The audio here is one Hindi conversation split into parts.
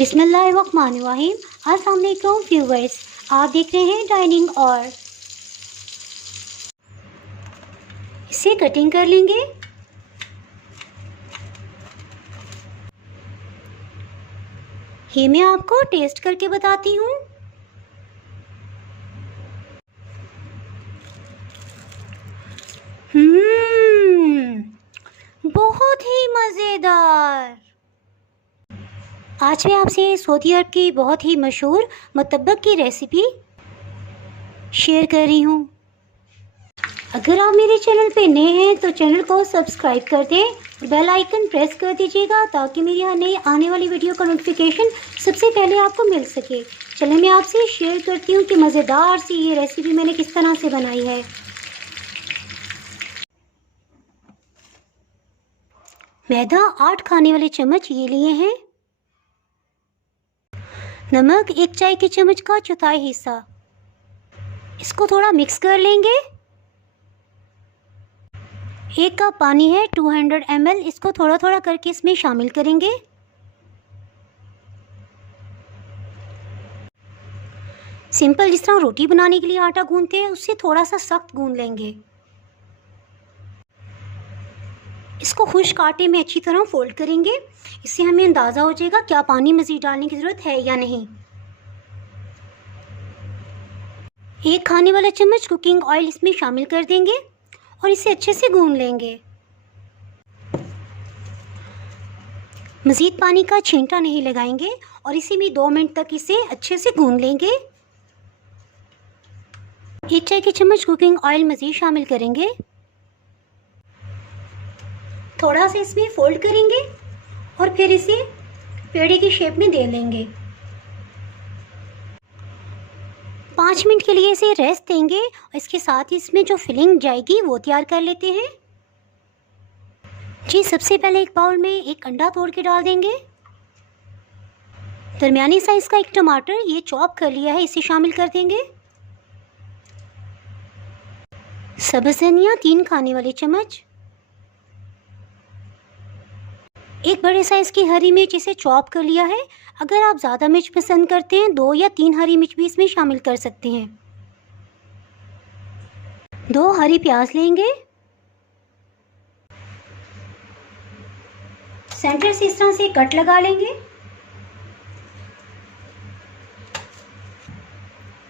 बिस्मिल्लाहिर्रहमानिर्रहीम। अस्सलाम वालेकुम व्यूअर्स, आप देख रहे हैं डाइनिंग और इसे कटिंग कर लेंगे। ये मैं आपको टेस्ट करके बताती हूँ। बहुत ही मज़ेदार। आज मैं आपसे सऊदी अरब की बहुत ही मशहूर मुतब्बक की रेसिपी शेयर कर रही हूँ। अगर आप मेरे चैनल पे नए हैं तो चैनल को सब्सक्राइब कर दें और बेल आइकन प्रेस कर दीजिएगा ताकि मेरी नई आने वाली वीडियो का नोटिफिकेशन सबसे पहले आपको मिल सके। चलिए मैं आपसे शेयर करती हूँ कि मज़ेदार सी ये रेसिपी मैंने किस तरह से बनाई है। मैदा 8 खाने वाले चम्मच ये लिए हैं। नमक 1 चाय के चम्मच का चौथाई हिस्सा। इसको थोड़ा मिक्स कर लेंगे। 1 कप पानी है 200 ml, इसको थोड़ा थोड़ा करके इसमें शामिल करेंगे। सिंपल जिस तरह रोटी बनाने के लिए आटा गूंथते हैं उससे थोड़ा सा सख्त गूंथ लेंगे। इसको खुश्क आटे में अच्छी तरह फोल्ड करेंगे। इससे हमें अंदाज़ा हो जाएगा क्या पानी मज़ीद डालने की ज़रूरत है या नहीं। 1 खाने वाला चम्मच कुकिंग ऑयल इसमें शामिल कर देंगे और इसे अच्छे से गूंथ लेंगे। मज़ीद पानी का छींटा नहीं लगाएंगे और इसी में 2 मिनट तक इसे अच्छे से गूंथ लेंगे। 1 चाय के चम्मच कुकिंग ऑयल मज़ीद शामिल करेंगे। थोड़ा सा इसमें फोल्ड करेंगे और फिर इसे पेड़े की शेप में दे लेंगे। 5 मिनट के लिए इसे रेस्ट देंगे और इसके साथ ही इसमें जो फिलिंग जाएगी वो तैयार कर लेते हैं। जी, सबसे पहले एक बाउल में एक अंडा तोड़ के डाल देंगे। दरमियानी साइज़ का एक टमाटर ये चॉप कर लिया है, इसे शामिल कर देंगे। सब्ज़ धनिया 3 खाने वाले चम्मच। एक बड़े साइज़ की हरी मिर्च इसे चॉप कर लिया है। अगर आप ज़्यादा मिर्च पसंद करते हैं 2 या 3 हरी मिर्च भी इसमें शामिल कर सकते हैं। 2 हरी प्याज लेंगे। सेंटर से इस तरह से कट लगा लेंगे।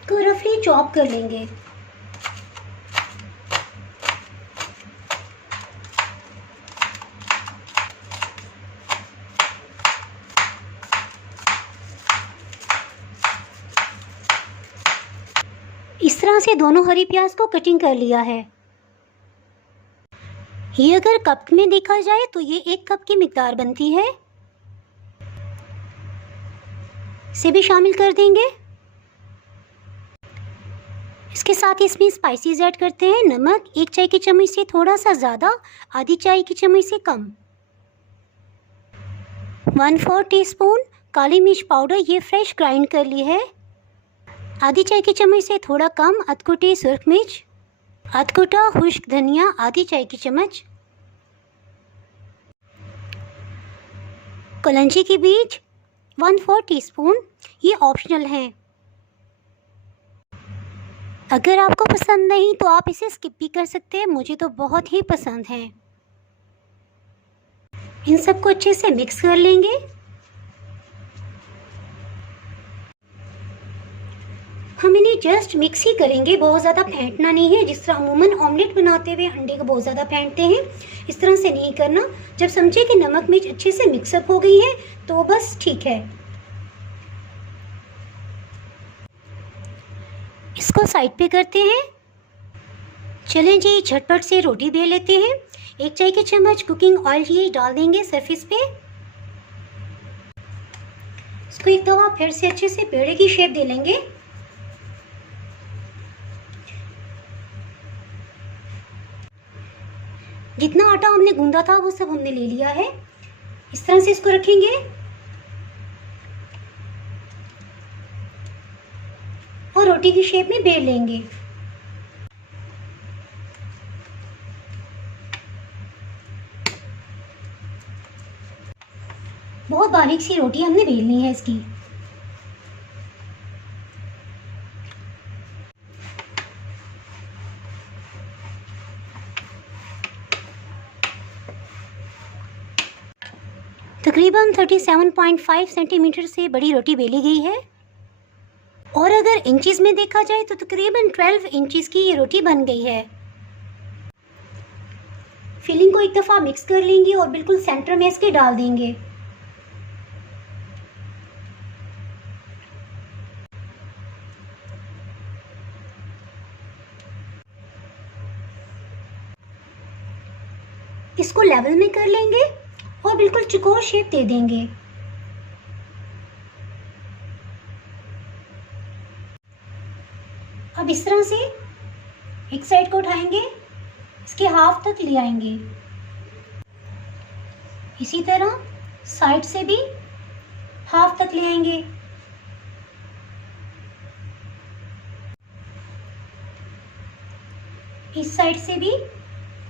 को रफली चॉप कर लेंगे। इस तरह से दोनों हरी प्याज को कटिंग कर लिया है। ये अगर कप में देखा जाए तो ये 1 कप की मिकदार बनती है। इसे भी शामिल कर देंगे। इसके साथ ही इसमें स्पाइसेस ऐड करते हैं। नमक 1 चाय की चम्मच से थोड़ा सा ज़्यादा, आधी चाय की चम्मच से कम। 1/4 टीस्पून काली मिर्च पाउडर, ये फ्रेश ग्राइंड कर ली है। आधी चाय की चम्मच से थोड़ा कम अधकुटी सुर्ख मिर्च। अधकुटा खुश्क धनिया आधी चाय की चम्मच। कलंजी के बीज 1/4 टीस्पून, ये ऑप्शनल हैं। अगर आपको पसंद नहीं तो आप इसे स्किप भी कर सकते हैं, मुझे तो बहुत ही पसंद है। इन सबको अच्छे से मिक्स कर लेंगे। हम इन्हें जस्ट मिक्स ही करेंगे, बहुत ज़्यादा फेंटना नहीं है। जिस तरह अमूमन ऑमलेट बनाते हुए अंडे को बहुत ज़्यादा फेंटते हैं, इस तरह से नहीं करना। जब समझे कि नमक मिर्च अच्छे से मिक्सअप हो गई है तो बस ठीक है। इसको साइड पे करते हैं। चलें जी, झटपट से रोटी बेल लेते हैं। 1 चाय के चम्मच कुकिंग ऑयल ये डाल देंगे सरफेस पे। इसको एक दफ़ा फिर से अच्छे से पेड़े की शेप दे लेंगे। जितना आटा हमने गूंदा था वो सब हमने ले लिया है। इस तरह से इसको रखेंगे और रोटी की शेप में बेल लेंगे। बहुत बारीक सी रोटी हमने बेलनी है इसकी। तकरीबन 37.5 सेंटीमीटर से बड़ी रोटी बेली गई है और अगर इंचेस में देखा जाए तो तकरीबन 12 इंचेस की ये रोटी बन गई है। फिलिंग को एक दफ़ा मिक्स कर लेंगे और बिल्कुल सेंटर में इसके डाल देंगे। इसको लेवल में कर लेंगे और बिल्कुल चौकोर शेप दे देंगे। अब इस तरह से एक साइड को उठाएंगे, इसके हाफ तक ले आएंगे। इसी तरह साइड से भी हाफ तक ले आएंगे। इस साइड से भी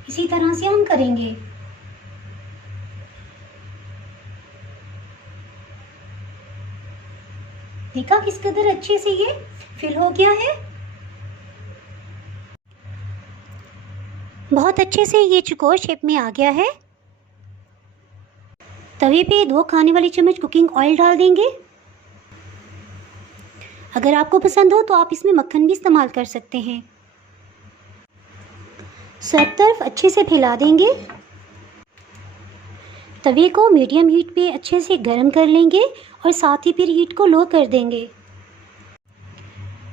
इसी तरह से हम करेंगे। देखा किस कदर अच्छे से ये फिल हो गया है। बहुत अच्छे से ये चौकोर शेप में आ गया है। तवे पे 2 खाने वाली चम्मच कुकिंग ऑयल डाल देंगे। अगर आपको पसंद हो तो आप इसमें मक्खन भी इस्तेमाल कर सकते हैं। सब तरफ अच्छे से फैला देंगे। तवे को मीडियम हीट पे अच्छे से गर्म कर लेंगे और साथ ही फिर हीट को लो कर देंगे।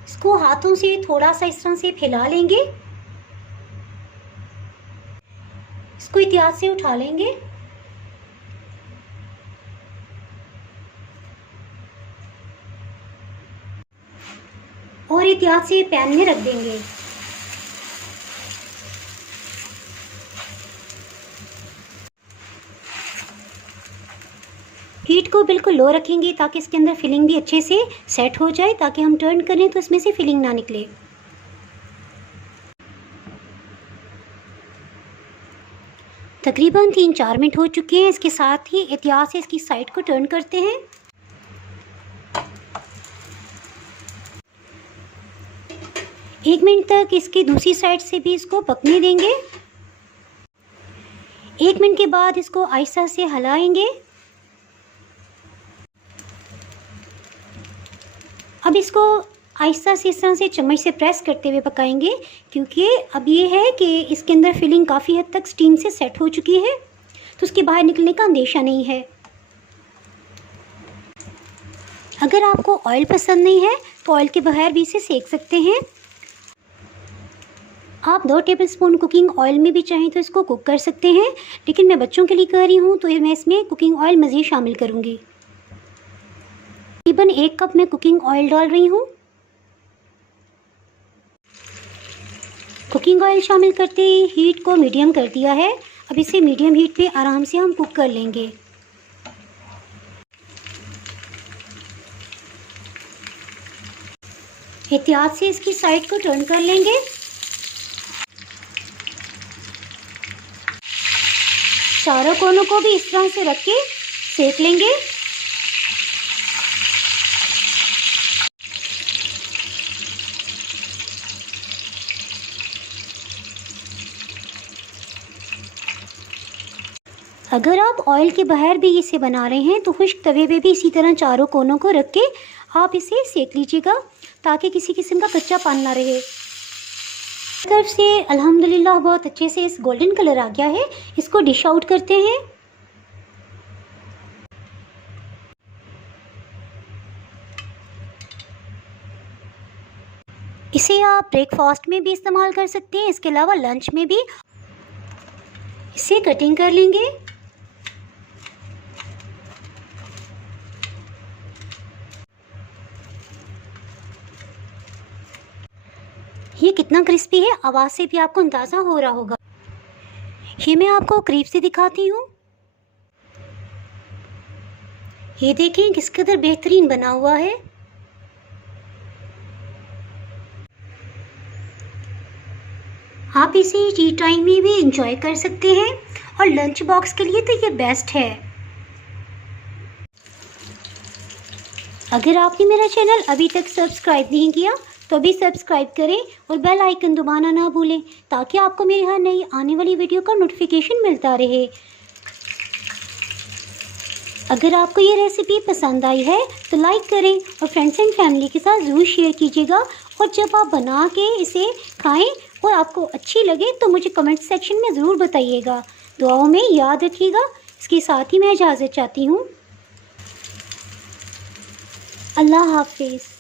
इसको हाथों से थोड़ा सा इस तरह से फैला लेंगे। इसको एहतियात से उठा लेंगे। और एहतियात से पैन में रख देंगे। हीट को बिल्कुल लो रखेंगे ताकि इसके अंदर फिलिंग भी अच्छे से सेट हो जाए, ताकि हम टर्न करें तो इसमें से फिलिंग ना निकले। तकरीबन 3-4 मिनट हो चुके हैं। इसके साथ ही एहतियात से इसकी साइड को टर्न करते हैं। एक मिनट तक इसकी दूसरी साइड से भी इसको पकने देंगे। 1 मिनट के बाद इसको आहिस्ता से हिलाएंगे। अब इसको आहिस्ता से इस तरह से चम्मच से प्रेस करते हुए पकाएंगे, क्योंकि अब ये है कि इसके अंदर फिलिंग काफ़ी हद तक स्टीम से सेट हो चुकी है, तो उसके बाहर निकलने का अंदेशा नहीं है। अगर आपको ऑयल पसंद नहीं है तो ऑयल के बगैर भी इसे सेक सकते हैं। आप 2 टेबलस्पून कुकिंग ऑयल में भी चाहें तो इसको कुक कर सकते हैं, लेकिन मैं बच्चों के लिए कर रही हूँ तो मैं इसमें कुकिंग ऑयल मज़ीद शामिल करूँगी। तकरीबन 1 कप मैं कुकिंग ऑयल डाल रही हूँ। कुकिंग ऑयल शामिल करते ही हीट को मीडियम कर दिया है। अब इसे मीडियम हीट पे आराम से हम कुक कर लेंगे। एहतियात से इसकी साइड को टर्न कर लेंगे। चारों कोनों को भी इस तरह से रख के सेक लेंगे। अगर आप ऑयल के बगैर भी इसे बना रहे हैं तो खुश्क तवे पे भी इसी तरह चारों कोनों को रख के आप इसे सेक लीजिएगा, ताकि किसी किस्म का कच्चापन ना रहे। तरफ से अल्हम्दुलिल्लाह बहुत अच्छे से इस गोल्डन कलर आ गया है। इसको डिश आउट करते हैं। इसे आप ब्रेकफास्ट में भी इस्तेमाल कर सकते हैं, इसके अलावा लंच में भी। इसे कटिंग कर लेंगे। ये कितना क्रिस्पी है, आवाज़ से भी आपको अंदाज़ा हो रहा होगा। ये मैं आपको करीब से दिखाती हूँ। ये देखें किस कदर बेहतरीन बना हुआ है। आप इसे टी टाइम में भी इंजॉय कर सकते हैं और लंच बॉक्स के लिए तो ये बेस्ट है। अगर आपने मेरा चैनल अभी तक सब्सक्राइब नहीं किया तो अभी सब्सक्राइब करें और बेल आइकन दबाना ना भूलें, ताकि आपको मेरी हर नई आने वाली वीडियो का नोटिफिकेशन मिलता रहे। अगर आपको ये रेसिपी पसंद आई है तो लाइक करें और फ्रेंड्स एंड फैमिली के साथ ज़रूर शेयर कीजिएगा। और जब आप बना के इसे खाएं और आपको अच्छी लगे तो मुझे कमेंट सेक्शन में ज़रूर बताइएगा। दुआओं में याद रखिएगा। इसके साथ ही मैं इजाज़त चाहती हूँ। अल्लाह हाफिज़।